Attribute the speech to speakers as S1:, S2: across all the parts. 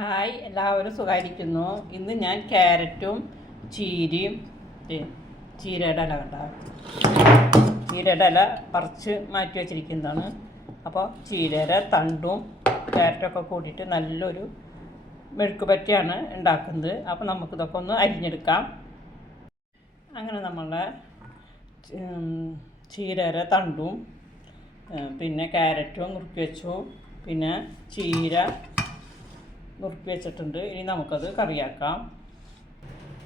S1: Hi എല്ലാവരും സുഖമായിരിക്കുന്നു. ഇന്ന് ഞാൻ ക്യാരറ്റും ചീരയും ചീരയുടെ ഇല കണ്ട. ചീരയുടെ ഇല പറിച്ച് മാറ്റി വെച്ചിരിക്കുന്നതാണ്. അപ്പോൾ ചീരയുടെ തണ്ടും ക്യാരറ്റൊക്കെ കൂട്ടിയിട്ട് നല്ലൊരു മെഴുക്ക് പറ്റിയാണ് ഉണ്ടാക്കുന്നത്. അപ്പോൾ നമുക്കിതൊക്കെ ഒന്ന് അരിഞ്ഞെടുക്കാം. അങ്ങനെ നമ്മളെ ചീരയുടെ തണ്ടും പിന്നെ ക്യാരറ്റും നുറുക്കി വെച്ചു. പിന്നെ ചീര നുറുക്കി വെച്ചിട്ടുണ്ട് ഇനി നമുക്കത് കറിയാക്കാം.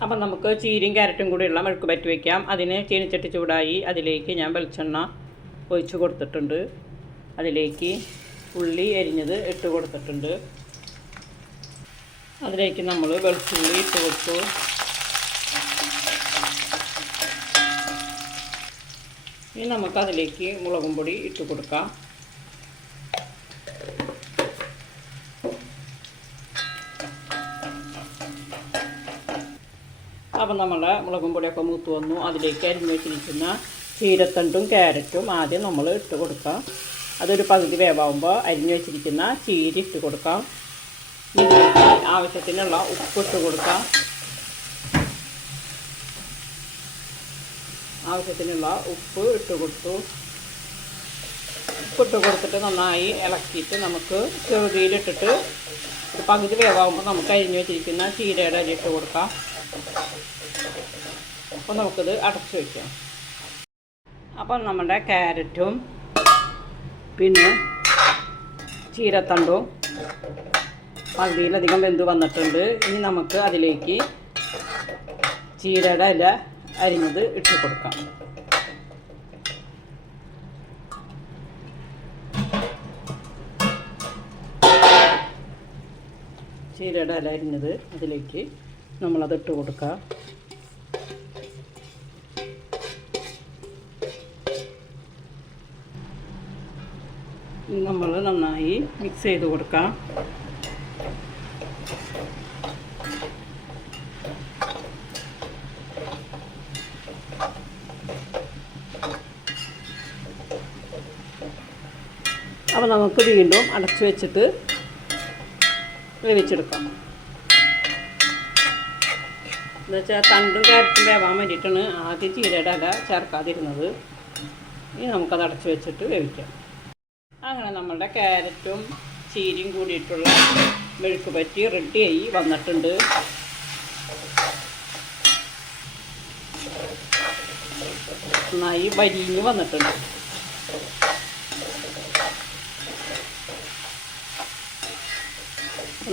S1: അപ്പം നമുക്ക് ചീരയും ക്യാരറ്റും കൂടിയുള്ള മെഴുക്ക് പറ്റി വയ്ക്കാം അതിന് ചീനിച്ചട്ടി ചൂടായി അതിലേക്ക് ഞാൻ വെളിച്ചെണ്ണ ഒഴിച്ച് കൊടുത്തിട്ടുണ്ട്. അതിലേക്ക് ഉള്ളി എരിഞ്ഞത് ഇട്ട് കൊടുത്തിട്ടുണ്ട്. അതിലേക്ക് നമ്മൾ വെളുത്തുള്ളി ഇട്ട് കൊടുത്തു. ഇനി നമുക്കതിലേക്ക് മുളകും പൊടി ഇട്ട് കൊടുക്കാം. അപ്പം നമ്മളെ മുളകും പൊടിയൊക്കെ മൂത്ത് വന്നു. അതിലേക്ക് അരിഞ്ഞ് വെച്ചിരിക്കുന്ന ചീരത്തണ്ടും ക്യാരറ്റും ആദ്യം നമ്മൾ ഇട്ട് കൊടുക്കാം. അതൊരു പകുതി വേവാകുമ്പോൾ അരിഞ്ഞ് വെച്ചിരിക്കുന്ന ചീര ഇട്ട് കൊടുക്കാം. ആവശ്യത്തിനുള്ള ഉപ്പ് ഇട്ട് കൊടുക്കാം. ആവശ്യത്തിനുള്ള ഉപ്പ് ഇട്ട് കൊടുത്തു. ഉപ്പിട്ട് കൊടുത്തിട്ട് നന്നായി ഇളക്കിയിട്ട് നമുക്ക് ചെറുതിയിലിട്ടിട്ട് പകുതി വേവാകുമ്പോൾ നമുക്ക് അരിഞ്ഞ് വെച്ചിരിക്കുന്ന ചീരയുടെ അരി ഇട്ട് കൊടുക്കാം. അപ്പോൾ നമുക്കിത് അടച്ചു വയ്ക്കാം അപ്പം നമ്മുടെ ക്യാരറ്റും പിന്നെ ചീരത്തണ്ടും പകുതിയിലധികം വെന്ത് വന്നിട്ടുണ്ട്. ഇനി നമുക്ക് അതിലേക്ക് ചീരയുടെ ഇല അരിഞ്ഞത് ഇട്ട് കൊടുക്കാം. ചീരയുടെ ഇല അരിഞ്ഞത് അതിലേക്ക് നമ്മളത് ഇട്ട് കൊടുക്കാം. നമ്മൾ നന്നായി മിക്സ് ചെയ്ത് കൊടുക്കാം. അപ്പോൾ നമുക്ക് വീണ്ടും അടച്ചു വെച്ചിട്ട് വേവിച്ചെടുക്കാം. എന്നുവെച്ചാൽ തണ്ടും കാരറ്റും വേവാൻ വേണ്ടിയിട്ടാണ് ആദ്യം ചീരയുടെ അല ചേർക്കാതിരുന്നത്. ഇനി നമുക്കത് അടച്ചു വെച്ചിട്ട് വേവിക്കാം. അങ്ങനെ നമ്മളുടെ ക്യാരറ്റും ചീരയും കൂടിയിട്ടുള്ള മെഴുക്ക് പറ്റി റെഡിയായി വന്നിട്ടുണ്ട്. നന്നായി വരിഞ്ഞ് വന്നിട്ടുണ്ട്.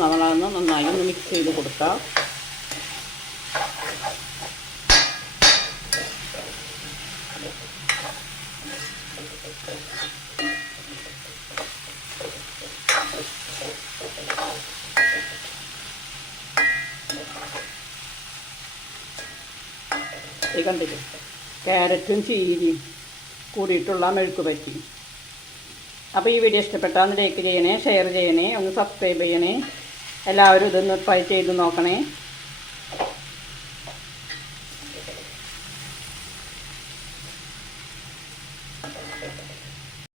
S1: നമ്മളതൊന്ന് നന്നായി ഒന്ന് മിക്സ് ചെയ്ത് കൊടുക്കാം. കണ്ടില്ലേ? ക്യാരറ്റും ചീരിയും കൂടിയിട്ടുള്ള മെഴുക്ക് പറ്റി. അപ്പോൾ ഈ വീഡിയോ ഇഷ്ടപ്പെട്ടാൽ ലൈക്ക് ചെയ്യണേ ഷെയർ ചെയ്യണേ ഒന്ന് സബ്സ്ക്രൈബ് ചെയ്യണേ. എല്ലാവരും ഇതൊന്ന് ട്രൈ ചെയ്ത് നോക്കണേ.